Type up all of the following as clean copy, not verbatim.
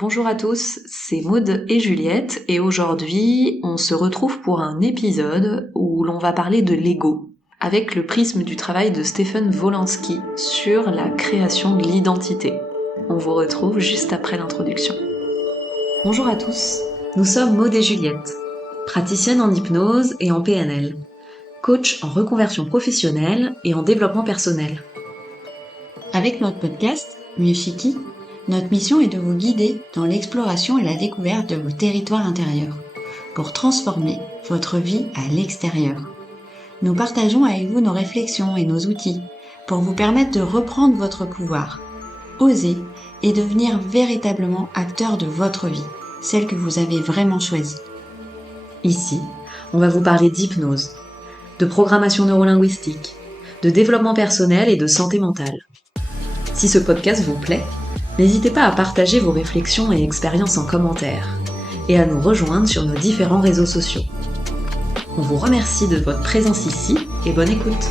Bonjour à tous, c'est Maud et Juliette et aujourd'hui on se retrouve pour un épisode où l'on va parler de Lego avec le prisme du travail de Stefan Wolanski sur la création de l'identité. On vous retrouve juste après l'introduction. Bonjour à tous, nous sommes Maud et Juliette, praticiennes en hypnose et en PNL, coach en reconversion professionnelle et en développement personnel. Avec notre podcast, Mushiki, notre mission est de vous guider dans l'exploration et la découverte de vos territoires intérieurs pour transformer votre vie à l'extérieur. Nous partageons avec vous nos réflexions et nos outils pour vous permettre de reprendre votre pouvoir, oser et devenir véritablement acteur de votre vie, celle que vous avez vraiment choisie. Ici, on va vous parler d'hypnose, de programmation neurolinguistique, de développement personnel et de santé mentale. Si ce podcast vous plaît, n'hésitez pas à partager vos réflexions et expériences en commentaire et à nous rejoindre sur nos différents réseaux sociaux. On vous remercie de votre présence ici et bonne écoute.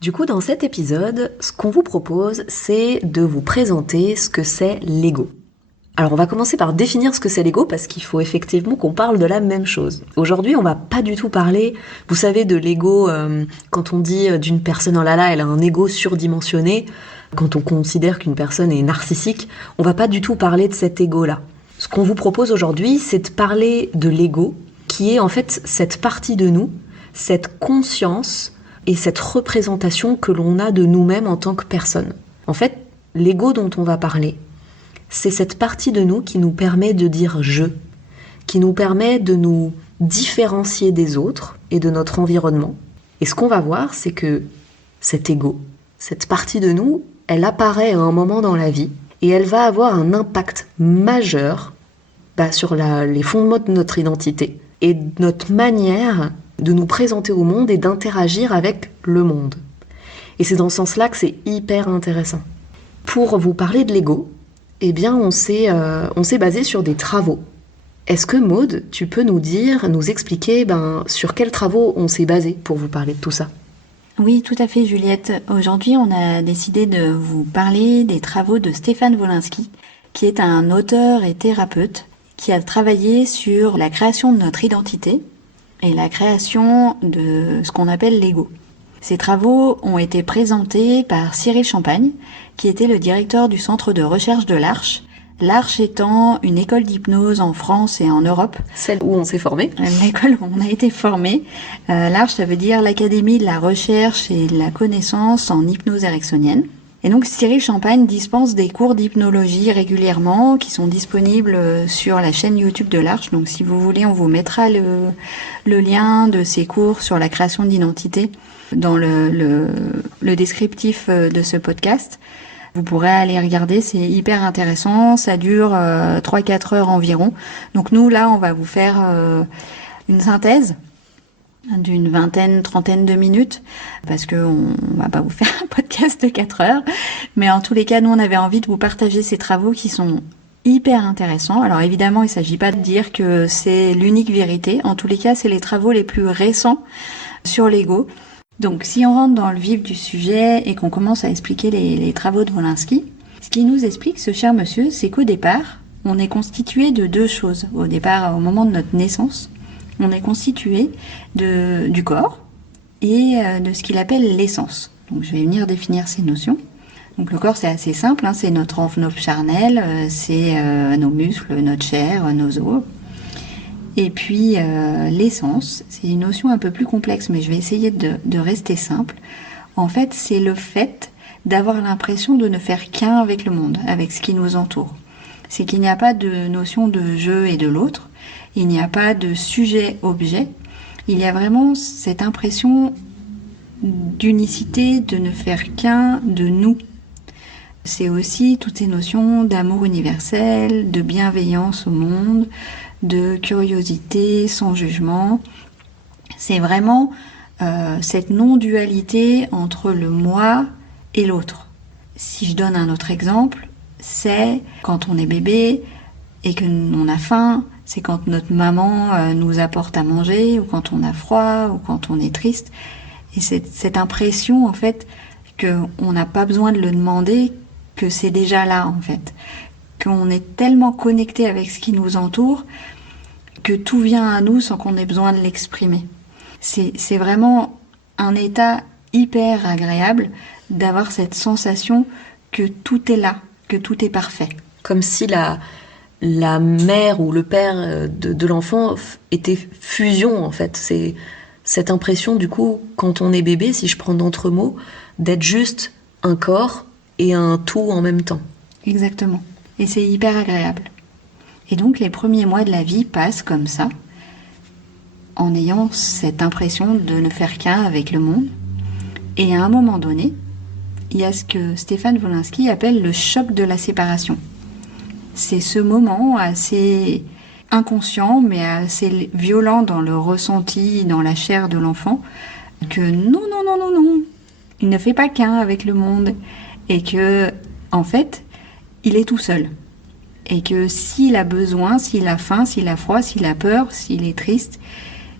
Du coup, dans cet épisode, ce qu'on vous propose, c'est de vous présenter ce que c'est Lego. Alors on va commencer par définir ce que c'est l'ego parce qu'il faut effectivement qu'on parle de la même chose. Aujourd'hui on va pas du tout parler, vous savez, de l'ego quand on dit d'une personne oh là là elle a un ego surdimensionné, quand on considère qu'une personne est narcissique, on va pas du tout parler de cet ego là. Ce qu'on vous propose aujourd'hui c'est de parler de l'ego qui est en fait cette partie de nous, cette conscience et cette représentation que l'on a de nous-mêmes en tant que personne. En fait l'ego dont on va parler, c'est cette partie de nous qui nous permet de dire « je », qui nous permet de nous différencier des autres et de notre environnement. Et ce qu'on va voir, c'est que cet ego, cette partie de nous, elle apparaît à un moment dans la vie et elle va avoir un impact majeur sur les fondements de notre identité et de notre manière de nous présenter au monde et d'interagir avec le monde. Et c'est dans ce sens-là que c'est hyper intéressant. Pour vous parler de l'ego, eh bien, on s'est basé sur des travaux. Est-ce que Maud, tu peux nous expliquer sur quels travaux on s'est basé pour vous parler de tout ça ? Oui, tout à fait Juliette. Aujourd'hui, on a décidé de vous parler des travaux de Stefan Wolanski, qui est un auteur et thérapeute qui a travaillé sur la création de notre identité et la création de ce qu'on appelle l'ego. Ces travaux ont été présentés par Cyril Champagne, qui était le directeur du centre de recherche de l'Arche. L'Arche étant une école d'hypnose en France et en Europe. Celle où on s'est formé. L'école où on a été formé. L'Arche, ça veut dire l'Académie de la recherche et de la connaissance en hypnose ericksonienne. Et donc Cyril Champagne dispense des cours d'hypnologie régulièrement qui sont disponibles sur la chaîne YouTube de l'Arche. Donc si vous voulez, on vous mettra le lien de ces cours sur la création d'identité dans le descriptif de ce podcast. Vous pourrez aller regarder, c'est hyper intéressant, ça dure 3-4 heures environ. Donc nous là, on va vous faire une synthèse d'une trentaine de minutes, parce qu'on va pas vous faire un podcast de 4 heures, mais en tous les cas, nous on avait envie de vous partager ces travaux qui sont hyper intéressants. Alors évidemment, il s'agit pas de dire que c'est l'unique vérité, en tous les cas, c'est les travaux les plus récents sur l'ego. Donc si on rentre dans le vif du sujet et qu'on commence à expliquer les travaux de Wolanski, ce qui nous explique, ce cher monsieur, c'est qu'au départ, on est constitué de deux choses. Au départ, au moment de notre naissance, on est constitué du corps et de ce qu'il appelle l'essence. Donc je vais venir définir ces notions. Donc le corps, c'est assez simple, c'est notre enveloppe charnelle, c'est nos muscles, notre chair, nos os. Et puis l'essence, c'est une notion un peu plus complexe, mais je vais essayer de rester simple. En fait, c'est le fait d'avoir l'impression de ne faire qu'un avec le monde, avec ce qui nous entoure. C'est qu'il n'y a pas de notion de je et de l'autre, il n'y a pas de sujet-objet, il y a vraiment cette impression d'unicité, de ne faire qu'un de nous. C'est aussi toutes ces notions d'amour universel, de bienveillance au monde, de curiosité sans jugement. C'est vraiment cette non-dualité entre le moi et l'autre. Si je donne un autre exemple, c'est quand on est bébé et qu'on a faim, c'est quand notre maman nous apporte à manger, ou quand on a froid, ou quand on est triste. Et c'est cette impression en fait qu'on n'a pas besoin de le demander, que c'est déjà là en fait. Qu'on est tellement connecté avec ce qui nous entoure que tout vient à nous sans qu'on ait besoin de l'exprimer. C'est vraiment un état hyper agréable d'avoir cette sensation que tout est là, que tout est parfait. Comme si la mère ou le père de l'enfant était fusion en fait. C'est cette impression du coup, quand on est bébé, si je prends d'entre mots, d'être juste un corps et un tout en même temps. Exactement. Et c'est hyper agréable. Et donc les premiers mois de la vie passent comme ça, en ayant cette impression de ne faire qu'un avec le monde. Et à un moment donné, il y a ce que Stéphane Wolinski appelle le choc de la séparation. C'est ce moment assez inconscient, mais assez violent dans le ressenti, dans la chair de l'enfant, que non, il ne fait pas qu'un avec le monde, et que, en fait, il est tout seul. Et que s'il a besoin, s'il a faim, s'il a froid, s'il a peur, s'il est triste,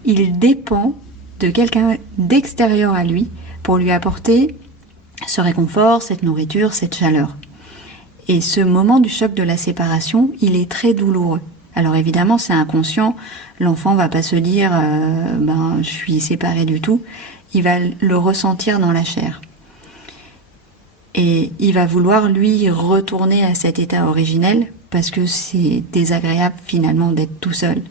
il dépend de quelqu'un d'extérieur à lui pour lui apporter ce réconfort, cette nourriture, cette chaleur. Et ce moment du choc de la séparation, il est très douloureux. Alors évidemment, c'est inconscient, l'enfant va pas se dire je suis séparé du tout, il va le ressentir dans la chair. Et il va vouloir lui retourner à cet état originel parce que c'est désagréable finalement d'être tout seul.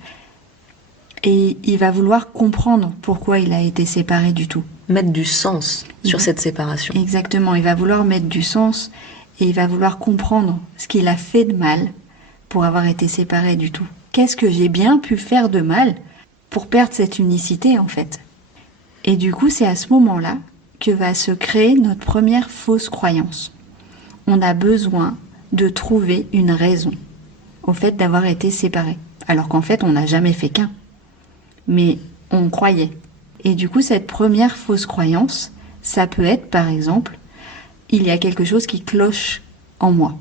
Et il va vouloir comprendre pourquoi il a été séparé du tout. Mettre du sens sur cette séparation. Exactement, il va vouloir mettre du sens et il va vouloir comprendre ce qu'il a fait de mal pour avoir été séparé du tout. Qu'est-ce que j'ai bien pu faire de mal pour perdre cette unicité en fait? Et du coup, c'est à ce moment-là que va se créer notre première fausse croyance. On a besoin de trouver une raison au fait d'avoir été séparé, alors qu'en fait, on n'a jamais fait qu'un. Mais on croyait. Et du coup, cette première fausse croyance, ça peut être, par exemple, il y a quelque chose qui cloche en moi.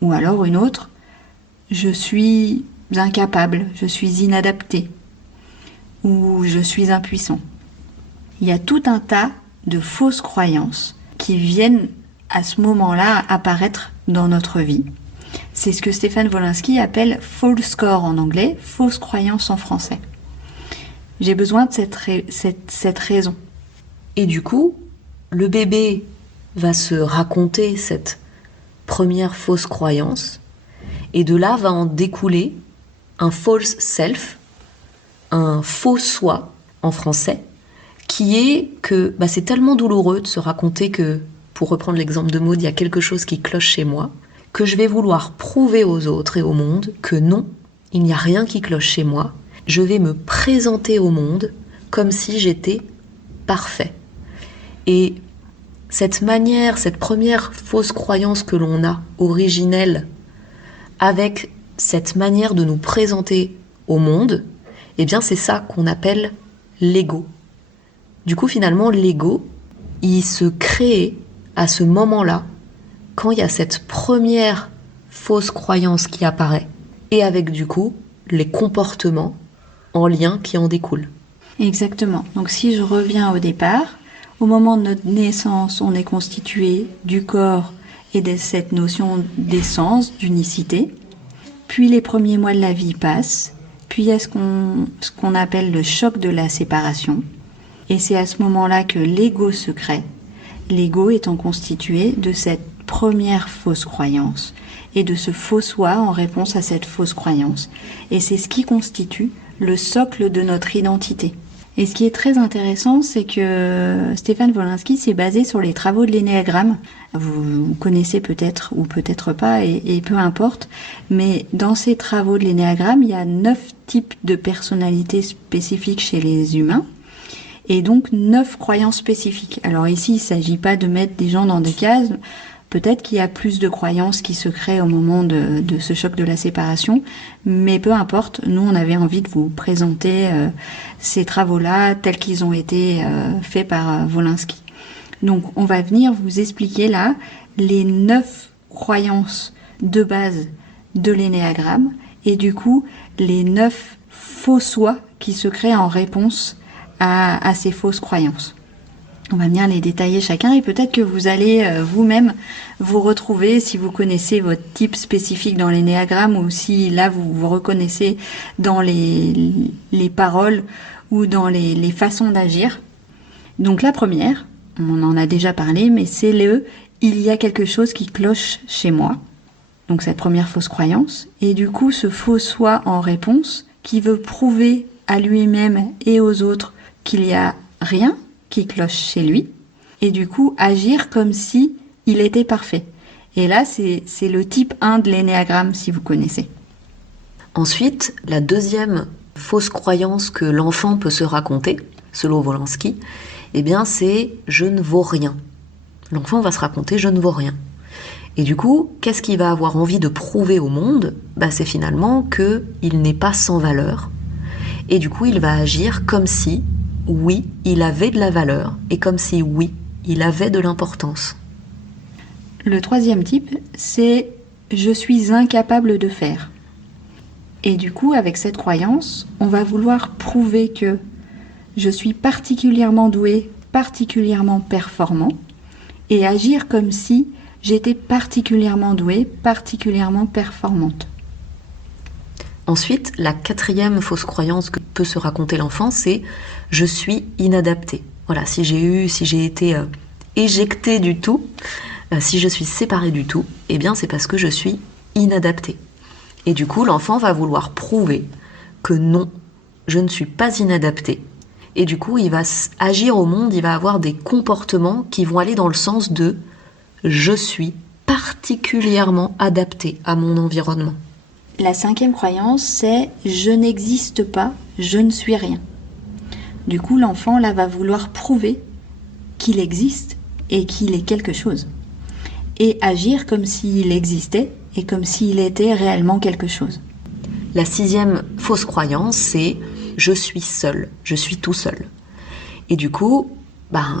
Ou alors une autre, je suis incapable, je suis inadapté, ou je suis impuissant. Il y a tout un tas de fausses croyances qui viennent à ce moment-là apparaître dans notre vie. C'est ce que Stéphane Wolinski appelle false score en anglais, fausse croyance en français. J'ai besoin de cette raison. Et du coup, le bébé va se raconter cette première fausse croyance, et de là va en découler un false self, un faux soi en français, qui est que c'est tellement douloureux de se raconter que, pour reprendre l'exemple de Maud, il y a quelque chose qui cloche chez moi, que je vais vouloir prouver aux autres et au monde que non, il n'y a rien qui cloche chez moi. Je vais me présenter au monde comme si j'étais parfait. Et cette manière, cette première fausse croyance que l'on a, originelle, avec cette manière de nous présenter au monde, eh bien c'est ça qu'on appelle l'ego. Du coup, finalement, l'ego, il se crée à ce moment-là, quand il y a cette première fausse croyance qui apparaît, et avec du coup, les comportements en lien qui en découlent. Exactement. Donc si je reviens au départ, au moment de notre naissance, on est constitué du corps et de cette notion d'essence, d'unicité. Puis les premiers mois de la vie passent, puis il y a ce qu'on appelle le choc de la séparation. Et c'est à ce moment-là que l'ego se crée, l'ego étant constitué de cette première fausse croyance et de ce faux soi en réponse à cette fausse croyance. Et c'est ce qui constitue le socle de notre identité. Et ce qui est très intéressant, c'est que Stéphane Wolinski s'est basé sur les travaux de l'énéagramme. Vous connaissez peut-être ou peut-être pas, et peu importe. Mais dans ces travaux de l'énéagramme, il y a 9 types de personnalités spécifiques chez les humains. Et donc 9 croyances spécifiques. Alors ici, il ne s'agit pas de mettre des gens dans des cases. Peut-être qu'il y a plus de croyances qui se créent au moment de ce choc de la séparation, mais peu importe, nous on avait envie de vous présenter ces travaux-là tels qu'ils ont été faits par Wolinski. Donc on va venir vous expliquer là les 9 croyances de base de l'énéagramme et du coup les 9 faux soi qui se créent en réponse à ces fausses croyances. On va venir les détailler chacun et peut-être que vous allez vous-même vous retrouver si vous connaissez votre type spécifique dans l'énéagramme ou si là vous vous reconnaissez dans les paroles ou dans les façons d'agir. Donc la première, on en a déjà parlé, mais c'est le « il y a quelque chose qui cloche chez moi ». Donc cette première fausse croyance. Et du coup ce faux soi en réponse qui veut prouver à lui-même et aux autres qu'il n'y a rien qui cloche chez lui, et du coup agir comme si il était parfait. Et là, c'est le type 1 de l'énéagramme, si vous connaissez. Ensuite, la deuxième fausse croyance que l'enfant peut se raconter, selon Wolanski, eh bien c'est « je ne vaux rien ». L'enfant va se raconter « je ne vaux rien ». Et du coup, qu'est-ce qu'il va avoir envie de prouver au monde ? C'est finalement qu'il n'est pas sans valeur. Et du coup, il va agir comme si oui, il avait de la valeur, et comme si oui, il avait de l'importance. Le troisième type, c'est « je suis incapable de faire ». Et du coup, avec cette croyance, on va vouloir prouver que je suis particulièrement doué, particulièrement performant, et agir comme si j'étais particulièrement douée, particulièrement performante. Ensuite, la quatrième fausse croyance que peut se raconter l'enfant, c'est « je suis inadapté ». Voilà, si j'ai été éjectée du tout, si je suis séparée du tout, eh bien c'est parce que je suis inadaptée. Et du coup, l'enfant va vouloir prouver que non, je ne suis pas inadapté. Et du coup, il va agir au monde, il va avoir des comportements qui vont aller dans le sens de « je suis particulièrement adapté à mon environnement ». La cinquième croyance, c'est « je n'existe pas, je ne suis rien ». Du coup, l'enfant, là, va vouloir prouver qu'il existe et qu'il est quelque chose. Et agir comme s'il existait et comme s'il était réellement quelque chose. La sixième fausse croyance, c'est « je suis seul, je suis tout seul ». Et du coup,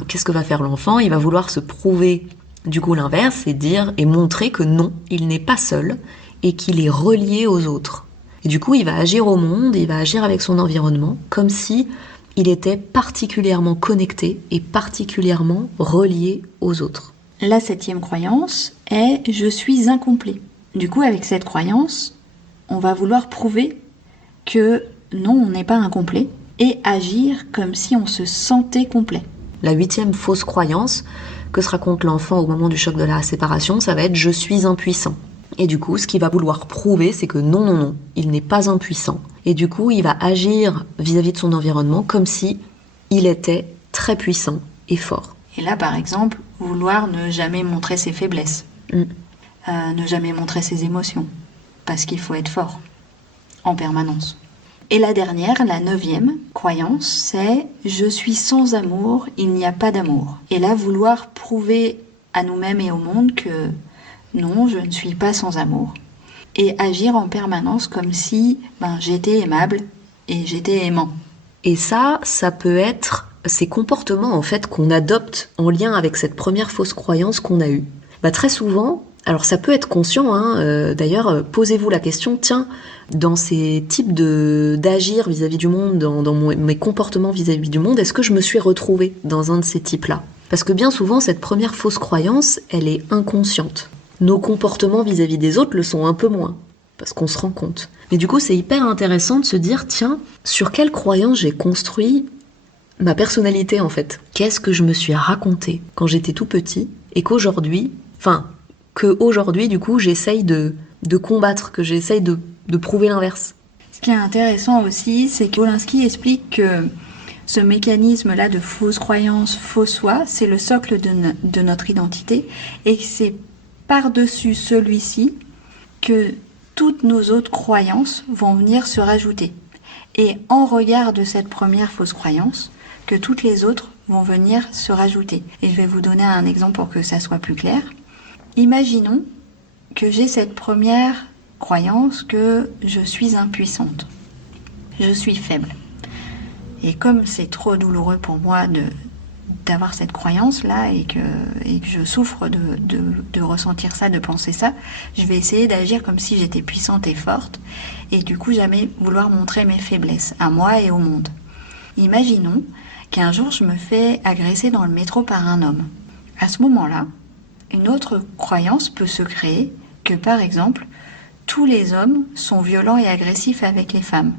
qu'est-ce que va faire l'enfant ? Il va vouloir se prouver du coup l'inverse et montrer que non, il n'est pas seul, et qu'il est relié aux autres. Et du coup, il va agir au monde, il va agir avec son environnement, comme si il était particulièrement connecté et particulièrement relié aux autres. La septième croyance est « je suis incomplet ». Du coup, avec cette croyance, on va vouloir prouver que non, on n'est pas incomplet, et agir comme si on se sentait complet. La huitième fausse croyance que se raconte l'enfant au moment du choc de la séparation, ça va être « je suis impuissant ». Et du coup, ce qu'il va vouloir prouver, c'est que non, il n'est pas impuissant. Et du coup, il va agir vis-à-vis de son environnement comme si il était très puissant et fort. Et là, par exemple, vouloir ne jamais montrer ses faiblesses, ne jamais montrer ses émotions, parce qu'il faut être fort, en permanence. Et la dernière, la neuvième croyance, c'est « je suis sans amour, il n'y a pas d'amour ». Et là, vouloir prouver à nous-mêmes et au monde que non, je ne suis pas sans amour. Et agir en permanence comme si j'étais aimable et j'étais aimant. Et ça peut être ces comportements en fait qu'on adopte en lien avec cette première fausse croyance qu'on a eue. Très souvent, alors ça peut être conscient, d'ailleurs, posez-vous la question, tiens, dans ces types d'agir vis-à-vis du monde, dans mes comportements vis-à-vis du monde, est-ce que je me suis retrouvée dans un de ces types-là ? Parce que bien souvent, cette première fausse croyance, elle est inconsciente. Nos comportements vis-à-vis des autres le sont un peu moins, parce qu'on se rend compte. Mais du coup, c'est hyper intéressant de se dire, tiens, sur quelle croyance j'ai construit ma personnalité en fait ? Qu'est-ce que je me suis raconté quand j'étais tout petit et qu'aujourd'hui, du coup, j'essaye de combattre, que j'essaye de prouver l'inverse. Ce qui est intéressant aussi, c'est que Wolanski explique que ce mécanisme-là de fausse croyance, faux soi, c'est le socle de notre identité et que c'est par-dessus celui-ci que toutes nos autres croyances vont venir se rajouter. Et en regard de cette première fausse croyance, que toutes les autres vont venir se rajouter. Et je vais vous donner un exemple pour que ça soit plus clair. Imaginons que j'ai cette première croyance que je suis impuissante. Je suis faible. Et comme c'est trop douloureux pour moi d'avoir cette croyance-là et que je souffre de ressentir ça, de penser ça, je vais essayer d'agir comme si j'étais puissante et forte et du coup jamais vouloir montrer mes faiblesses à moi et au monde. Imaginons qu'un jour je me fais agresser dans le métro par un homme. À ce moment-là, une autre croyance peut se créer que, par exemple, tous les hommes sont violents et agressifs avec les femmes.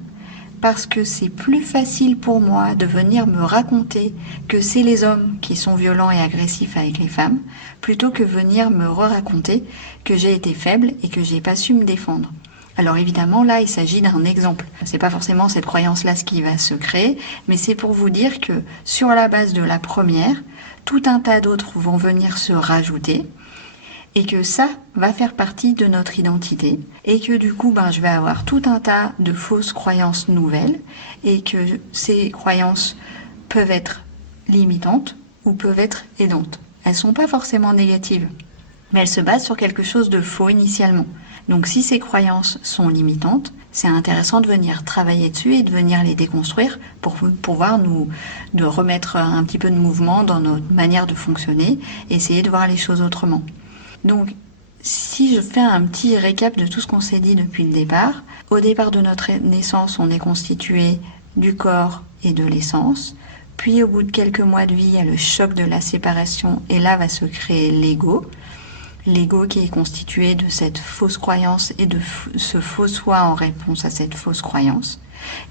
Parce que c'est plus facile pour moi de venir me raconter que c'est les hommes qui sont violents et agressifs avec les femmes, plutôt que venir me raconter que j'ai été faible et que j'ai pas su me défendre. Alors évidemment, là, il s'agit d'un exemple. C'est pas forcément cette croyance-là ce qui va se créer, mais c'est pour vous dire que sur la base de la première, tout un tas d'autres vont venir se rajouter, et que ça va faire partie de notre identité, et que du coup, je vais avoir tout un tas de fausses croyances nouvelles, et que ces croyances peuvent être limitantes ou peuvent être aidantes. Elles sont pas forcément négatives, mais elles se basent sur quelque chose de faux initialement. Donc si ces croyances sont limitantes, c'est intéressant de venir travailler dessus et de venir les déconstruire pour pouvoir de remettre un petit peu de mouvement dans notre manière de fonctionner et essayer de voir les choses autrement. Donc, si je fais un petit récap de tout ce qu'on s'est dit depuis le départ, au départ de notre naissance, on est constitué du corps et de l'essence. Puis, au bout de quelques mois de vie, il y a le choc de la séparation et là va se créer l'ego. L'ego qui est constitué de cette fausse croyance et de ce faux soi en réponse à cette fausse croyance.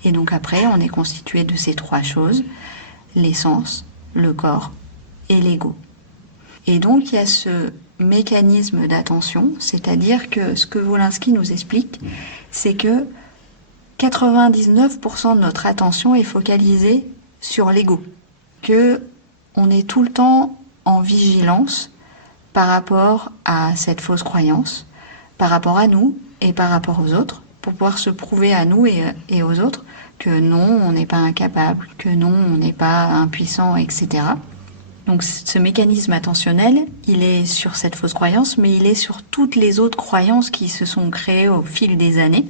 Et donc après, on est constitué de ces trois choses, l'essence, le corps et l'ego. Et donc, il y a ce mécanisme d'attention, c'est-à-dire que ce que Wolinski nous explique, c'est que 99% de notre attention est focalisée sur l'ego, que on est tout le temps en vigilance par rapport à cette fausse croyance, par rapport à nous et par rapport aux autres, pour pouvoir se prouver à nous et aux autres que non, on n'est pas incapable, que non, on n'est pas impuissant, etc. Donc ce mécanisme attentionnel, il est sur cette fausse croyance, mais il est sur toutes les autres croyances qui se sont créées au fil des années.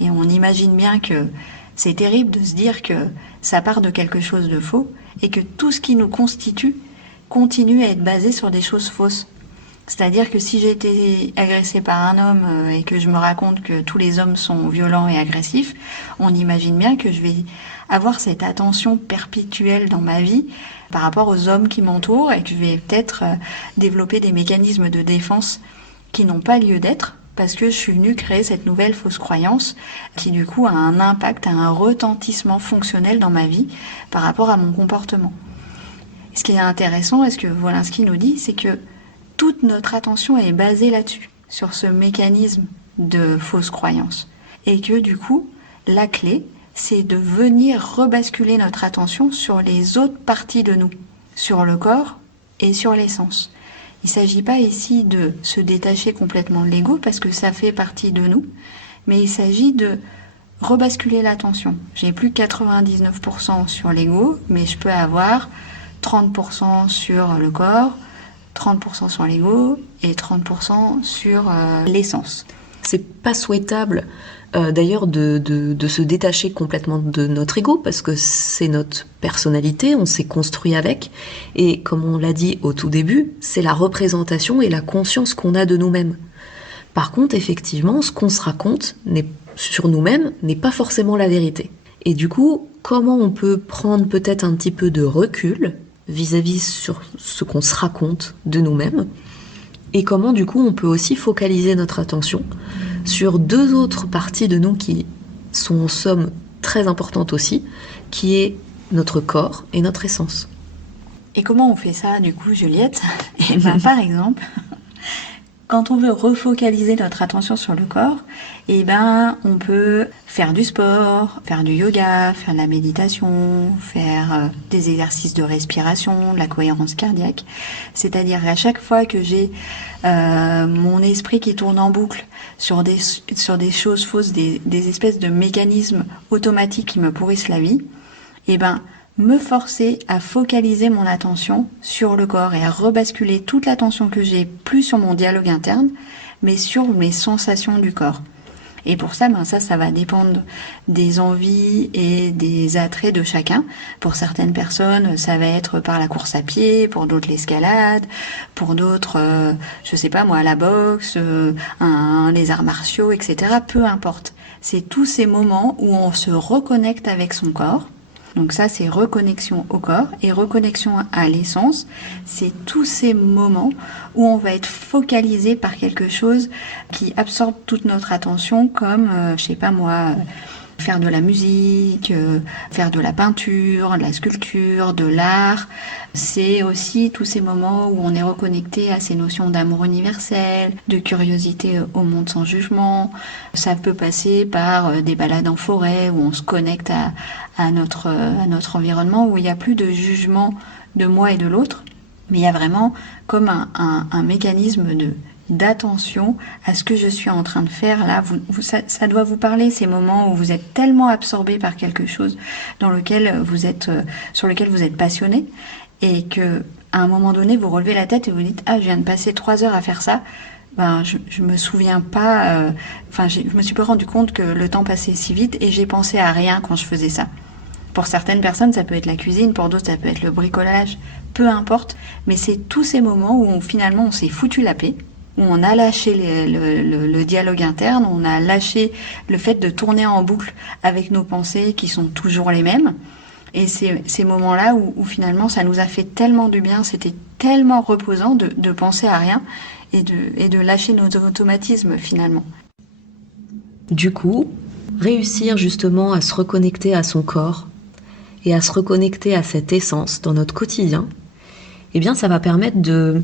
Et on imagine bien que c'est terrible de se dire que ça part de quelque chose de faux et que tout ce qui nous constitue continue à être basé sur des choses fausses. C'est-à-dire que si j'ai été agressée par un homme et que je me raconte que tous les hommes sont violents et agressifs, on imagine bien que je vais avoir cette attention perpétuelle dans ma vie par rapport aux hommes qui m'entourent et que je vais peut-être développer des mécanismes de défense qui n'ont pas lieu d'être parce que je suis venue créer cette nouvelle fausse croyance qui du coup a un impact, a un retentissement fonctionnel dans ma vie par rapport à mon comportement. Ce qui est intéressant, et ce que Wolinski nous dit, c'est que toute notre attention est basée là-dessus, sur ce mécanisme de fausse croyance. Et que du coup, la clé, c'est de venir rebasculer notre attention sur les autres parties de nous, sur le corps et sur l'essence. Il ne s'agit pas ici de se détacher complètement de l'ego, parce que ça fait partie de nous, mais il s'agit de rebasculer l'attention. J'ai plus 99% sur l'ego, mais je peux avoir 30% sur le corps, 30% sur l'ego et 30% sur l'essence. C'est pas souhaitable d'ailleurs de se détacher complètement de notre ego parce que c'est notre personnalité, on s'est construit avec et comme on l'a dit au tout début, c'est la représentation et la conscience qu'on a de nous-mêmes. Par contre, effectivement, ce qu'on se raconte sur nous-mêmes n'est pas forcément la vérité. Et du coup, comment on peut prendre peut-être un petit peu de recul vis-à-vis sur ce qu'on se raconte de nous-mêmes et comment du coup on peut aussi focaliser notre attention sur deux autres parties de nous qui sont en somme très importantes aussi, qui est notre corps et notre essence. Et comment on fait ça du coup, Juliette? Et par exemple, quand on veut refocaliser notre attention sur le corps, on peut faire du sport, faire du yoga, faire de la méditation, faire des exercices de respiration, de la cohérence cardiaque. C'est-à-dire qu'à chaque fois que j'ai mon esprit qui tourne en boucle sur des choses fausses, des espèces de mécanismes automatiques qui me pourrissent la vie, me forcer à focaliser mon attention sur le corps et à rebasculer toute l'attention que j'ai plus sur mon dialogue interne, mais sur mes sensations du corps. Et pour ça, ça va dépendre des envies et des attraits de chacun. Pour certaines personnes, ça va être par la course à pied, pour d'autres l'escalade, pour d'autres, la boxe, les arts martiaux, etc. Peu importe. C'est tous ces moments où on se reconnecte avec son corps Donc ça, c'est reconnexion au corps et reconnexion à l'essence. C'est tous ces moments où on va être focalisé par quelque chose qui absorbe toute notre attention, comme, je sais pas moi, faire de la musique, faire de la peinture, de la sculpture, de l'art. C'est aussi tous ces moments où on est reconnecté à ces notions d'amour universel, de curiosité au monde sans jugement. Ça peut passer par des balades en forêt où on se connecte à notre environnement, où il n'y a plus de jugement de moi et de l'autre, mais il y a vraiment comme un mécanisme d'attention à ce que je suis en train de faire là. Ça doit vous parler, ces moments où vous êtes tellement absorbé par quelque chose sur lequel vous êtes passionné, et que à un moment donné vous relevez la tête et vous dites je viens de passer 3 heures à faire ça. Je me souviens pas, je me suis pas rendu compte que le temps passait si vite et j'ai pensé à rien quand je faisais ça. Pour certaines personnes, ça peut être la cuisine, pour d'autres, ça peut être le bricolage, peu importe, mais c'est tous ces moments où finalement on s'est foutu la paix, où on a lâché le dialogue interne, on a lâché le fait de tourner en boucle avec nos pensées qui sont toujours les mêmes. Et ces moments-là où finalement ça nous a fait tellement du bien, c'était tellement reposant de penser à rien et de lâcher nos automatismes finalement. Du coup, réussir justement à se reconnecter à son corps et à se reconnecter à cette essence dans notre quotidien, eh bien ça va permettre de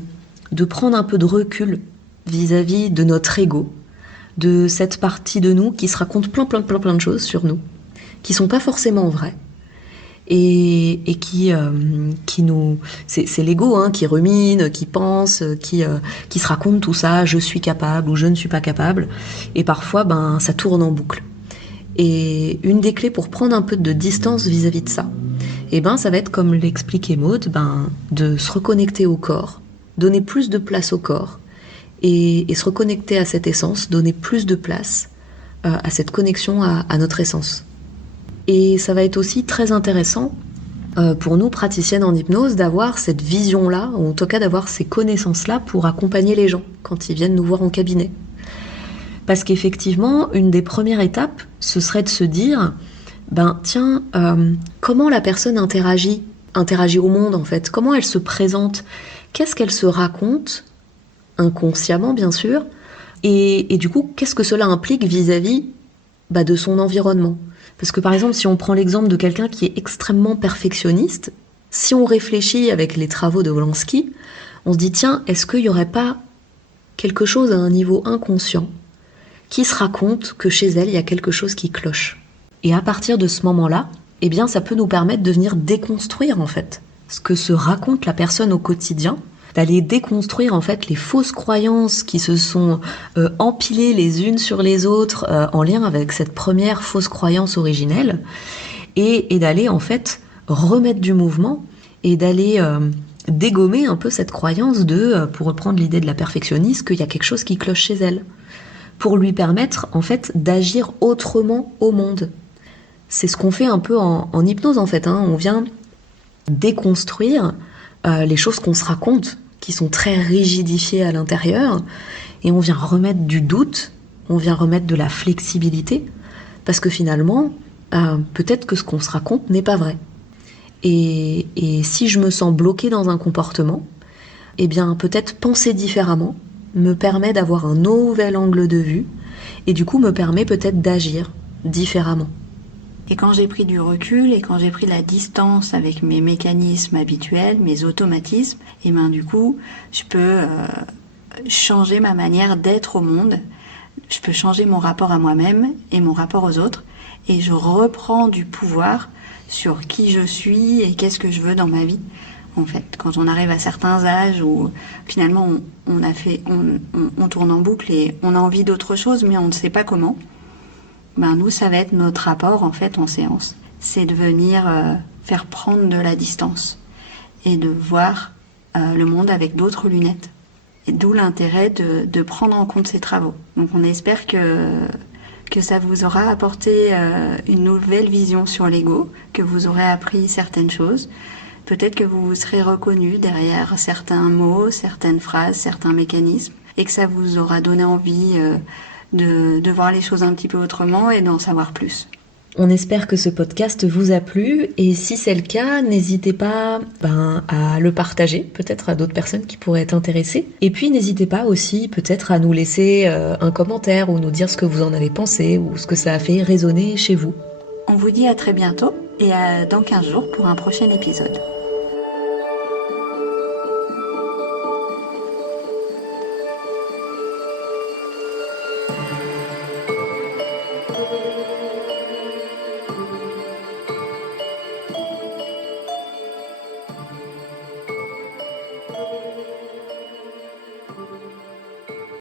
prendre un peu de recul vis-à-vis de notre ego, de cette partie de nous qui se raconte plein de choses sur nous, qui sont pas forcément vraies, et qui nous, c'est l'ego qui rumine, qui pense, qui se raconte tout ça, je suis capable ou je ne suis pas capable, et parfois ça tourne en boucle. Et une des clés pour prendre un peu de distance vis-à-vis de ça, ça va être, comme l'expliquait Maud, de se reconnecter au corps, donner plus de place au corps, et se reconnecter à cette essence, donner plus de place à cette connexion à notre essence. Et ça va être aussi très intéressant pour nous, praticiennes en hypnose, d'avoir cette vision-là, ou en tout cas d'avoir ces connaissances-là pour accompagner les gens quand ils viennent nous voir en cabinet. Parce qu'effectivement, une des premières étapes, ce serait de se dire, comment la personne interagit au monde en fait, comment elle se présente, qu'est-ce qu'elle se raconte, inconsciemment bien sûr, et du coup, qu'est-ce que cela implique vis-à-vis de son environnement. Parce que par exemple, si on prend l'exemple de quelqu'un qui est extrêmement perfectionniste, si on réfléchit avec les travaux de Wolanski, on se dit tiens, est-ce qu'il n'y aurait pas quelque chose à un niveau inconscient qui se raconte que chez elle, il y a quelque chose qui cloche. Et à partir de ce moment-là, ça peut nous permettre de venir déconstruire en fait ce que se raconte la personne au quotidien, d'aller déconstruire en fait les fausses croyances qui se sont empilées les unes sur les autres en lien avec cette première fausse croyance originelle, et d'aller en fait remettre du mouvement et d'aller dégommer un peu cette croyance pour reprendre l'idée de la perfectionniste, qu'il y a quelque chose qui cloche chez elle, pour lui permettre en fait d'agir autrement au monde. C'est ce qu'on fait un peu en hypnose en fait, on vient déconstruire les choses qu'on se raconte, qui sont très rigidifiées à l'intérieur, et on vient remettre du doute, on vient remettre de la flexibilité, parce que finalement, peut-être que ce qu'on se raconte n'est pas vrai. Et si je me sens bloquée dans un comportement, peut-être penser différemment me permet d'avoir un nouvel angle de vue, et du coup me permet peut-être d'agir différemment. Et quand j'ai pris du recul et quand j'ai pris la distance avec mes mécanismes habituels, mes automatismes, du coup, je peux changer ma manière d'être au monde. Je peux changer mon rapport à moi-même et mon rapport aux autres. Et je reprends du pouvoir sur qui je suis et qu'est-ce que je veux dans ma vie. En fait, quand on arrive à certains âges où finalement on tourne en boucle et on a envie d'autre chose, mais on ne sait pas comment. Nous, ça va être notre rapport en fait en séance. C'est de venir faire prendre de la distance et de voir le monde avec d'autres lunettes. Et d'où l'intérêt de prendre en compte ces travaux. Donc on espère que ça vous aura apporté une nouvelle vision sur l'ego, que vous aurez appris certaines choses. Peut-être que vous vous serez reconnu derrière certains mots, certaines phrases, certains mécanismes, et que ça vous aura donné envie de voir les choses un petit peu autrement et d'en savoir plus. On espère que ce podcast vous a plu et si c'est le cas, n'hésitez pas à le partager, peut-être à d'autres personnes qui pourraient être intéressées. Et puis n'hésitez pas aussi peut-être à nous laisser un commentaire ou nous dire ce que vous en avez pensé ou ce que ça a fait résonner chez vous. On vous dit à très bientôt et dans 15 jours pour un prochain épisode.